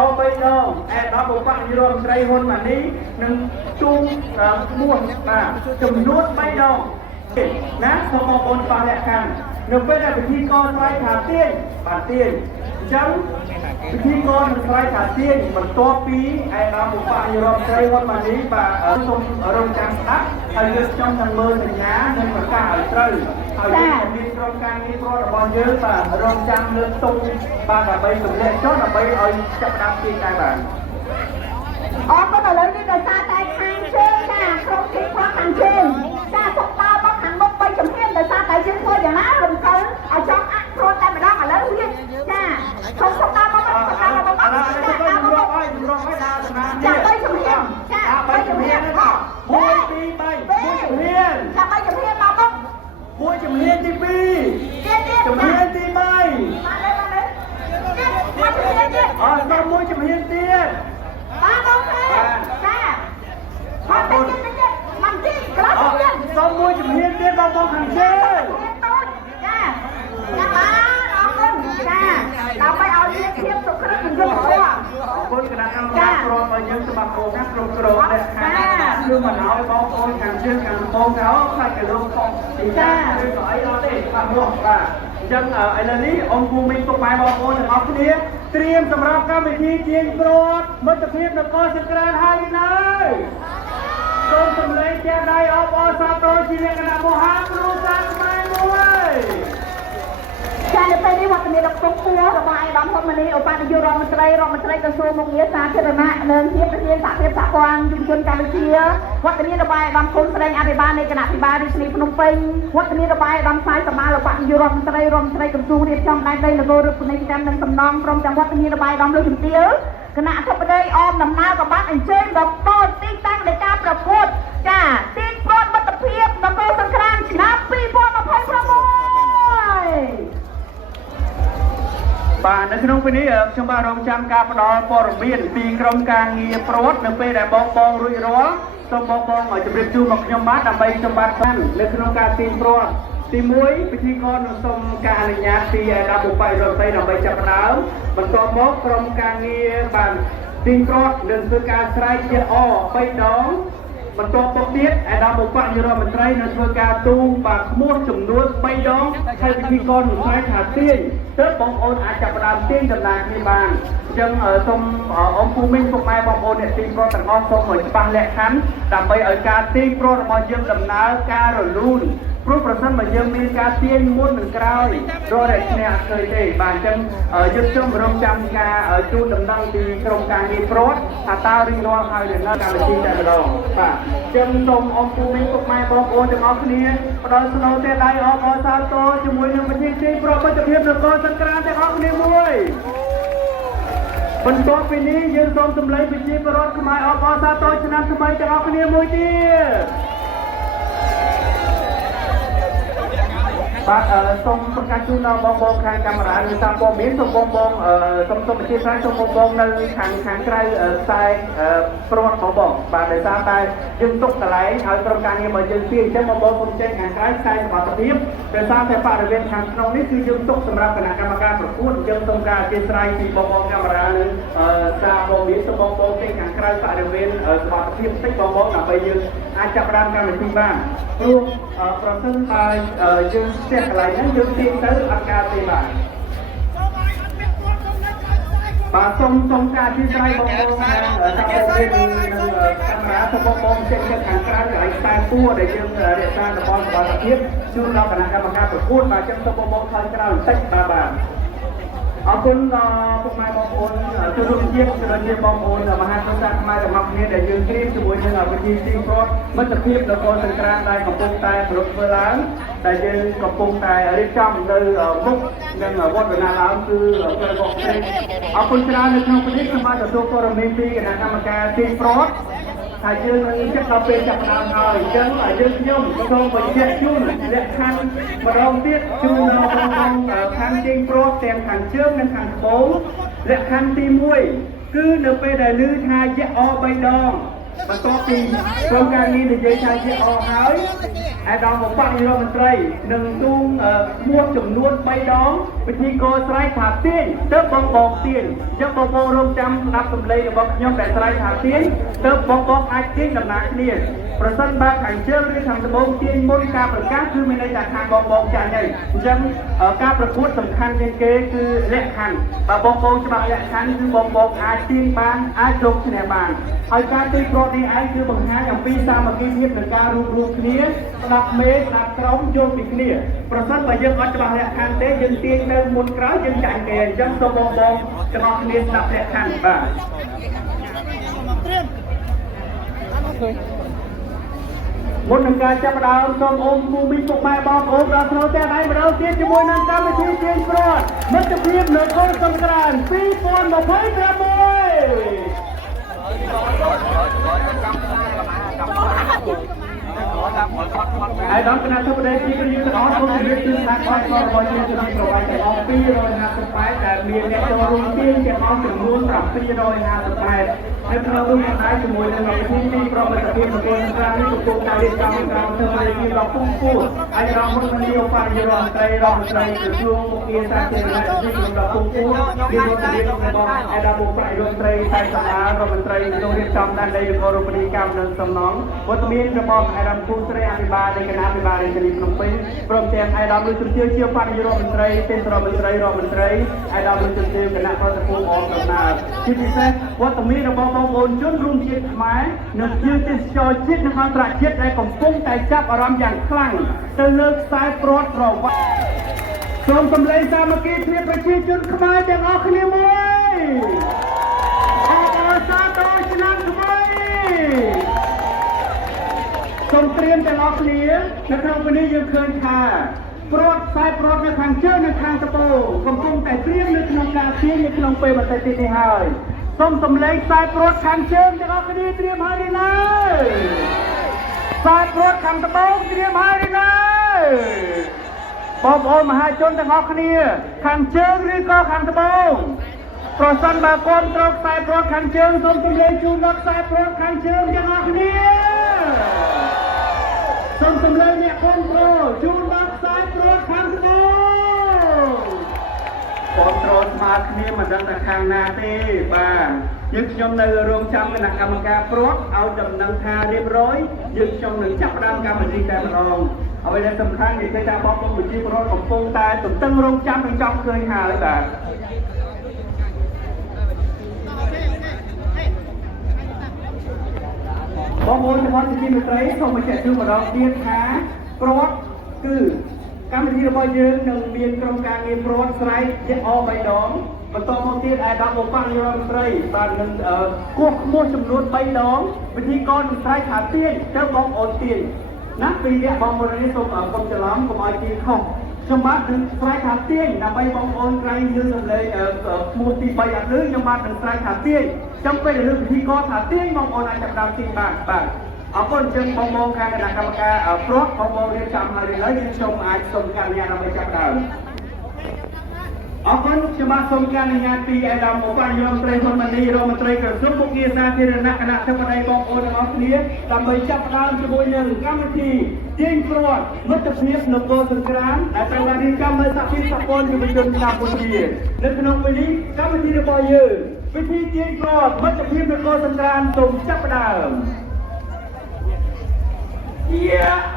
อไปดองแอดดอกบุปผายุโรมไตรฮุนมานี้หนึ่งจุงม้วนจุ่มนวดไปดองนะสมองบนปลาแหลกกันหนึ่งเป็นพิธีกรไว้ขาเตี้ยนปาเตี้ยนจังพิธีกรไว้ขาเตี้ยนเหมือนตัวปีแอดดอกบุปผายุโรมไตรฮุนมานี้ป่าทรงโรงจังตักอายุtrongทางเมืองสัญญาในประกาศไตรเอาอย่างมีโครงการนี้เพราะเราเยอะป่ะโรงจังเลือกตรงป่ากับใบสมเด็จชดกับใบเอาจับดำตีกันแบบอ๋อก็มาเลยนี่ก็ซาแต่ทางเชื่อจ้าโครงที่ความทางเชื่อจ้าสกตาบ้านหันมุกไปจมเพี้ยนแต่ซาแต่เชื่อตัวอย่างนั้นลงเขาเอาช่องอัดโครงแต่ไม่ได้มาแล้วเนี่ยจ้าโครงสกตาบ้านสกตาบ้านบ้านจ้าเอาไปจ้าไปจมเพี้ยนจ้าไปจมเพี้ยนก็มวยตีไปมวยจมเพี้ยนจ้าไปจมเพี้ยนมาปุ๊บมวยจมเพี้ยนตีปีจมเพี้ยนตีไปมาเลยมาเลยมาจมเพี้ยนเนี่ยอ๋อต้องมวยจมเพี้ยนตีมาบ้างเลยจ้าพอเป็นยังไงมันจี้กระตุ้นยังต้องมวยจมเพี้ยนตีบ้างบ้างขังเชื่อจ้าจ้ามาน้องคนจ้าเราไปเอาเทียบสุขภาพยุ่งตัวคนขนาดนั้นนะโปรมาเยอะสมัครโปรนะโปรเนี่ยคือมันเอาบ้องคนขังเชื่อกันบ้องเขาใครจะลงกองจ้าคือสอยเราได้ทำร่วมกันยังไอ้เรื่องนี้องค์ภูมิตกหมายบ้องคนของคนนี้เตรียมสำหรับการไปที่เจียงโปรดมัตเพียบนครสกรานให้เลยต้นสำเร็จแจกได้ออกอสาโตจีเนกนาโมหะรู้จักไหมด้วยใช่ไปนี่วัดนี้เราต้องเชื่อระบายดำคนมันนี่อุปนิยมรอมันไตรกระทรวงมงเยสาธารณะเนินเทียบเทียนสาเทียบสากวางยุนชนการเชียวัดนี้ระบายดำคนแสดงอาริบาในขณะที่บาริสนีพนมเปญวัดนี้ระบายดำสายสมาอุปนิยมรอมันไตรกระทรวงเรียบช่องได้ในโลรุปในการนำสำนองพร้อมจังวัดนี้ระบายดำเลยถึงเตี้ยขณะทัพเดย์ออมนำหน้ากับบ้านอันเชิญดอกต้นตีตั้งในการประกวดจ้าตีโปรดมัตเพียบนครสังครามนับปีพอมาพันประมวยป่าในขนมปีนี้ช่างบ้านรองจำการปดอปรมีนปีกรมการเงียโปรดในปีแต่บองรุ่ยร้อต้องบองจะเป็นจูมาขยมบัตรใบจำบัตรท่านในขนมการตีโปรดตีมวยพิธีกรสมการอนุญาตตีดับบุไปโดยไปดับใบจับน้ำมันก็มกกรมการเงียบันตีโปรดเดินสู่การใช้เจ้าไปน้องมันตัวปกติไอ้ดาวบุปผายุโรมันไตรในส่วนการตูงปากม้วนจุ่มนวดไปดองใช้พิธีกรหนุนใช้ขาเตี้ยเติร์ดบองโอนอาจจะประดามเตี้ยจำนานที่บ้านยังทรงองภูมิพวกไม้บองโอนเนี่ยตีโปรต่างอ้อมทรงเหมือนปังแหลกขันแต่ไปการตีโปรมาเยี่ยมดำน้ำการหลุ่นพรูประสันมาเยี่ยมมีการเตี้ยม้วนหนึ่งกราวโดยเนี่ยเคยได้บานจังยึดช่วงรวมจำการจูดำดังตีกรมการมีโปรดอาตาริงรอให้เดินหน้าการตีใจกระดองจำทรงองภูมิพวกไม้บองโอนจะเอาคนนี้โดยสโนเตไลออกอซาโตจมวยหนึ่งมันยิ่งโปรดมันจะเพียบนครสังกรานต์แต่เอาคนนี้มวยบนโต๊ะปีนี้ยืนทรงสำเร็จพิธีประรดขมายออกอซาโตชนะสมัยจะเอาคนนี้มวยดีបាទសូមប្រកាសជូនដល់បងខាងកាមេរ៉ានិងតាមព័ត៌មានសូមបងសូមអធិស្ឋានសូមបងនៅខាងក្រៅខ្សែព្រាត់របស់បងបាទដោយសារតែយើងទុកកន្លែងឲ្យក្រុមការងាររបស់យើងទីអញ្ចឹងបងសូមចេញខាងក្រៅខ្សែសុខភាពដោយសារតែបរិវេណខាងក្នុងនេះគឺយើងទុកសម្រាប់គណៈកម្មការប្រកួតអញ្ចឹងសូមការអធិស្ឋានពីបងកាមេរ៉ានិងតាមព័ត៌មានសូមបងចេញខាងក្រៅបរិវេណសុខភាពបន្តិចបងដើម្បីយើងអាចចាប់ផ្ដើមកម្មវិធីបានព្រោះប្រសិនបើយើងស្ទះកន្លែងហ្នឹងយើងទាញទៅអត់ការទេបាទសូមការអធិស្ឋានបងតាមព័ត៌មាននិងកាមេរ៉ាសូមបងចេញទៅខាងក្រៅកន្លែងខ្សែពួរដែលយើងរក្សាតំបន់សុខភាពជូនដល់គណៈកម្មការប្រកួតបាទអញ្ចឹងសូមបងថយក្រៅបន្តិចបាទអរគុណដល់ពុកម៉ែបងប្អូនចូលរួមជាបងប្អូនមហាជនសាសខ្មែររបស់គ្នាដែលយើងត្រៀមជាមួយនឹងវិធីទីប្រតមិត្តភាពនគរសង្គ្រាមដែលកំពុងតែប្រពធ្វើឡើងដែលយើងកំពុងតែរៀបចំនៅមុខនិងវត្តនាឡើងគឺផ្លូវបោកព្រៃអរគុណច្រើននៅក្នុងប្រទេសខ្ញុំបានទទួលព័ត៌មានពីគណៈកម្មការទីប្រតថាយើងនឹងចិត្តដល់ពេលចាប់ផ្ដើមហើយអញ្ចឹងយើងខ្ញុំសូមបញ្ជាក់ជូនលក្ខខណ្ឌម្ដងទៀតជូនដល់បងខាងជើងប្រតទាំងខាងជើងនិងខាងត្បូងលក្ខខណ្ឌទី1គឺនៅពេលដែលឮថាយៈអ3ដងបន្ទាប់ពីក្រុមការងារនិយាយថាយៈអហើយឯកឧបនាយករដ្ឋមន្ត្រីនឹងទូងមួកចំនួន3ដង ពិធីកោស្រ័យថាទៀនទៅបងទៀនចឹងបងរងចាំស្ដាប់សំឡេងរបស់ខ្ញុំដែលស្រ័យថាទៀនទៅបងអាចទៀនដំណើរគ្នាប្រសិនបើខាងជើងឬខាងត្បូងទៀនមុនការប្រកាសគឺមានន័យថាខាងបងចាញ់ហើយអញ្ចឹងការប្រកួតសំខាន់ជាងគេគឺលក្ខខណ្ឌបើបងច្បាស់លក្ខខណ្ឌគឺបងអាចទៀនបានអាចរកឈ្នះបានហើយការទីប្រត់នេះឯងគឺបង្ហាញអំពីសាមគ្គីភាពនិងការរួមគ្នាស្ដាប់មេស្ដាប់ក្រុមយល់ពីគ្នាប្រសិនបើយើងអត់ច្បាស់លក្ខខណ្ឌទេយើងទៀននៅមុនក្រោយយើងចាញ់គេអញ្ចឹងសូមបងទាំងអស់គ្នាស្ដាប់លក្ខខណ្ឌបាទមុននឹងការចាប់ផ្ដើមសូមអ៊ំគូមីពុកម៉ែបងប្អូនដល់ស្នូតែដៃម្ដងទៀតជាមួយនឹងកម្មវិធីទៀនព្រាត់មិត្តភាពនៅកូនសង្ក្រាន្ត2026ហើយដល់គណៈធិបតីទីក្រុងទាំងអស់សូមជម្រាបជូនថាខុសខរបស់ជាជំនាញប្រវត្តិទាំងអស់258ដែលមានអ្នកចូលរួមទៀនទាំងអស់ចំនួន758នៅក្នុងរួមដែរជាមួយនឹងកម្មវិធីទីប្រវត្តិភាពនគរសង្គ្រាមនេះកំពុងតែរៀបចំកម្មធិបតីទីដល់ពុំពោះហើយរដ្ឋមន្ត្រីឧបនាយករដ្ឋមន្ត្រីក្រសួងមុខងារសាធារណៈទីក្រុងដល់ពុំពោះមានរដ្ឋាភិបាលរបស់អាដាមបុប្រៃរដ្ឋមន្ត្រីតែសាលារដ្ឋមន្ត្រីក្នុងរៀបចំដែនដីនគររូបនីយកម្មនិងសំណង់វត្តមានរបស់អាដាមគូស្រីអភិបាលនៃគណៈអភិបាលរាជធានីភ្នំពេញព្រមទាំងអាដាមលើជំទាវជាបរិយារដ្ឋមន្ត្រីទេសរដ្ឋមន្ត្រីអាដាមលើជំទាវគណៈប្រតិភូអមដំណើរជាពិសេសវត្តមានរបស់បងប្អូនជនរួមជាតិខ្មែរនិងជាទេសចរជាតិនិងអន្តរជាតិដែលកំពុងតែចាប់អារម្មណ៍យ៉ាងខ្លាំងទៅលើខ្សែប្រវត្តិប្រវត្តិសូមសម្លេងសាមគ្គីភាពប្រជាជនខ្មែរទាំងអស់គ្នាមួយអបអរសាទរឆ្នាំថ្មីសូមត្រៀមទាំងអស់គ្នានៅក្នុងពេលនេះយើងឃើញថាប្រវត្តិខ្សែប្រវត្តិនៅខាងជើងនិងខាងត្បូងកំពុងតែត្រៀមនៅក្នុងការទាញនៅក្នុងពេលបន្តិចទៀតនេះហើយសូមសម្លេងខ្សែប្រវត្តិខាងជើងទាំងអស់គ្នាត្រៀមហើយឬនៅខ្សែប្រវត្តិខាងត្បូងត្រៀមហើយឬនៅបងប្អូនមហាជនទាំងអស់គ្នាខាងជើងឬក៏ខាងត្បូងប្រសិនបើគ្រប់គ្រងខ្សែប្រវត្តិខាងជើងសូមសម្លេងជូនដល់ខ្សែប្រវត្តិខាងជើងទាំងអស់គ្នាសូមសម្លេងអ្នកគ្រប់គ្រងជូនដល់ខ្សែប្រវត្តិខាងត្បូងបងប្អូនស្មើគ្នាមិនដឹងថាខាងណាទេបាទយើងខ្ញុំនៅរងចាំគណៈកម្មការព្រាត់ឲ្យដំណឹងថារៀបរយយើងខ្ញុំនឹងចាប់ផ្ដើមកម្មវិធីតែម្ដងអ្វីដែលសំខាន់និយាយថាបងប្អូនប្រជាពលរដ្ឋកំពុងតែទន្ទឹងរង់ចាំនឹងចង់ឃើញហើយបាទបងប្អូនទាំងអស់ជាមិត្តរីសូមបញ្ជាក់ជូនម្ដងទៀតថាព្រាត់គឺកម្មវិធីរបស់យើងនឹងមានក្រុមការងារព្រាត់ស្រែកជាអ3ដងបន្តមកទៀតអាដាមឧបនាយករដ្ឋមន្ត្រីបាននឹងគោះខ្មោះចំនួន3ដងពិធីករនឹងស្រែកថាទៀនទៅបងប្អូនទៀនណាពីរយៈបងប្អូននេះសូមកុំច្រឡំកុំឲ្យទៀនខុសខ្ញុំបាទនឹងស្រែកថាទៀនដើម្បីបងប្អូនក្រែងលឺសំឡេងខ្មោះទី3អត់លឺខ្ញុំបាទនឹងស្រែកថាទៀនចាំពេលលើពិធីករថាទៀនបងប្អូនអាចចាប់ដើមទៀនបាទអរគុណអញ្ចឹងបងប្អូនខាងគណៈកម្មការព្រាត់បងប្អូនរៀបចំហើយយើងខ្ញុំអាចសូមការអនុញ្ញាតដើម្បីចាប់ដើមអរគុណខ្ញុំបាទសូមការអនុញ្ញាតពីអាដាមឧបនាយករដ្ឋមន្ត្រីហ៊ុនម៉ាណីរដ្ឋមន្ត្រីក្រសួងមុខងារសាធារណៈគណៈធិបតីបងប្អូនទាំងអស់គ្នាដើម្បីចាប់ផ្ដើមជាមួយនឹងកម្មវិធីទាញព្រាត់មិត្តភាពនគរសង្គ្រាមដែលត្រូវបានរៀបចំដោយសហភាពសហព័ន្ធយុវជនកម្ពុជានៅក្នុងពេលនេះកម្មវិធីរបស់យើងពិធីទាញព្រាត់មិត្តភាពនគរសង្គ្រាមសូមចាប់ផ្ដើមYeah!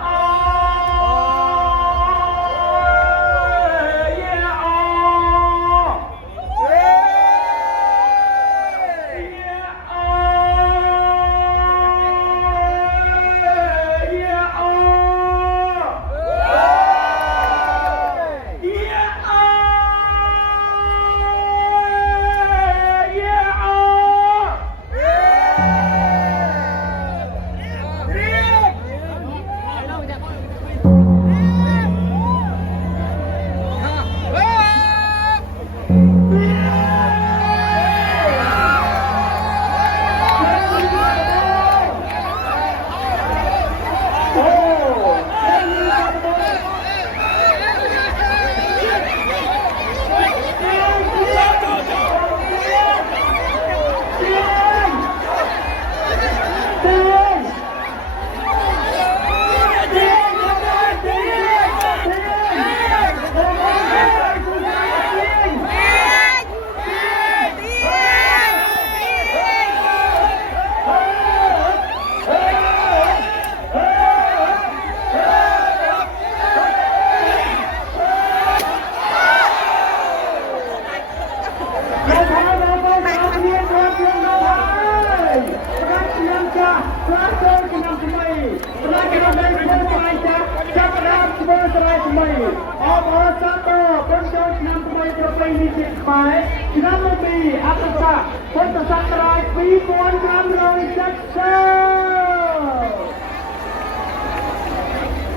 បាយឆ្នាំទីអត្តស័ក្តិពុទ្ធសករាជ2570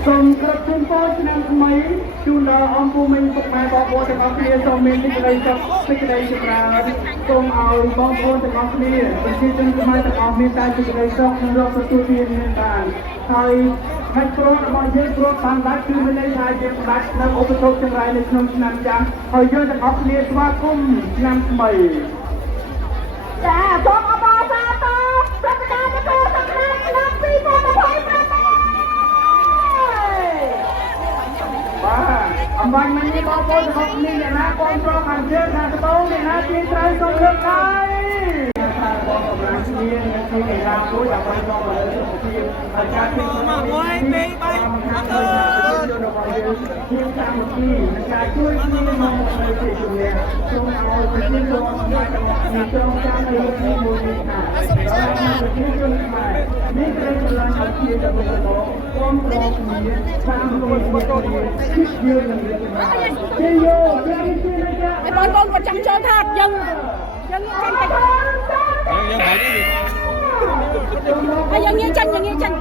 សូមគ្រប់ជូនពរឆ្នាំថ្មីជូនដល់អង្គភូមិពុកម៉ែបងប្អូនទាំងអស់គ្នាសូមមានសេចក្តីសុខសេចក្តីចម្រើនសូមឲ្យបងប្អូនទាំងអស់គ្នាប្រជាជនខ្មែរទាំងអស់មានតែសេចក្តីសុខនិងរកទទួលទានមានបានហើយហេតុព្រោះរបស់យើងព្រោះបានដាច់គឺមានន័យថាយើងដាច់នៅឧបទ្រពចង្រៃនៅក្នុងឆ្នាំចាំហើយយើងទាំងអស់គ្នាស្វាគមន៍ឆ្នាំថ្មីចាសូមអបអរសាទរព្រឹត្តិការណ៍ទទួលសក្ការៈឆ្នាំ2025បាទអំបញ្ញមិញនេះបងប្អូនទាំងអស់គ្នាអ្នកណាបងប្រុសខាងជើងខាងត្បូងអ្នកណាទីត្រូវសូមលើកដៃថាបងកម្លាំងគ្នាអ្នកទីកីឡាមួយដើម្បីបងលើសុខភាពហើយការទីមក1 2 3អត់ទៅចូលរបស់យើងជាសាមគ្គីនិងការជួយគ្នាមកនៅទីជំនះសូមឲ្យប្រជាជនខ្មែរទាំងអស់គ្នាចងចាំនៅលើនេះមួយនេះថាដល់ប្រជាជនខ្មែរនេះត្រូវឆ្លងឲ្យជាទៅមុខមកបងប្រុសគ្នាសាមគ្គីគ្នាយើងនឹងរៀបចំជាយោជាជាណាបងបងគាត់ចាំចូលថាយើងចាំតិចយើងងាយចាញ់យើងងាយចាញ់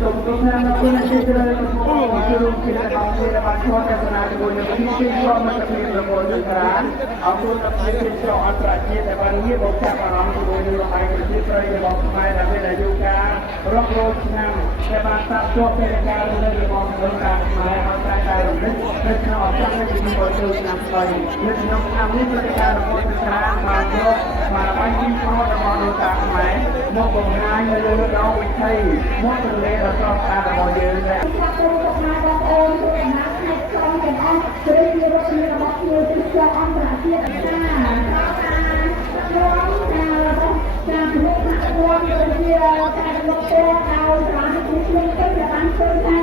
សូមគោរពណាស់គុណជាច្រើនរបស់ជារួមជារបស់ជាបានឈរទស្សនាជាមួយនឹងទីជារួមមកពីរបស់យើងក្រានអរគុណដល់ជាច្រកអន្តរជាតិដែលបានងារមកចាប់អារម្មណ៍ជាមួយនឹងរបាយប្រជាប្រិយរបស់ខ្មែរដែលមានអាយុកាលរាប់រយឆ្នាំដែលបានស្ដាប់ជាប់ពីការលើករបស់អង្គការខ្មែរអន្តរជាតិរំលឹកនៅក្នុងឱកាសនៃជំនួយចូលឆ្នាំថ្មីនៅក្នុងឆ្នាំនេះព្រឹត្តិការណ៍របស់ស្រាបានយកមកបាយទីប្រវត្តិរបស់អង្គការខ្មែរមកបង្ហាញនៅលើដងវិថីមកទន្លេដ៏ស្រស់ស្អាតរបស់យើងដែរបងប្អូនជួយអាណាផ្នែកក្រុមទាំងអស់ជួយជារដ្ឋាភិបាលរបស់គ្នាទីជាអន្តរជាតិចាក្រុមការជំនុំណាក់រួមជាការលោកពរឲ្យច្រើនជាជាទៅបានធ្វើថា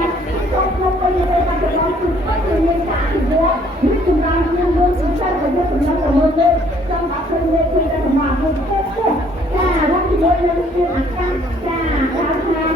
ក្រុមក្នុងពេលនេះបានទៅដល់គឺមានការអភិវឌ្ឍនេះសម្រាប់ខ្ញុំយើងសិក្សាប្រយុទ្ធដំណើរទៅមើលទៅចង់ដាក់ឃើញលេខពីតែសម្រាប់មួយចារដ្ឋាភិបាលនឹងមានអាកាសចាតាម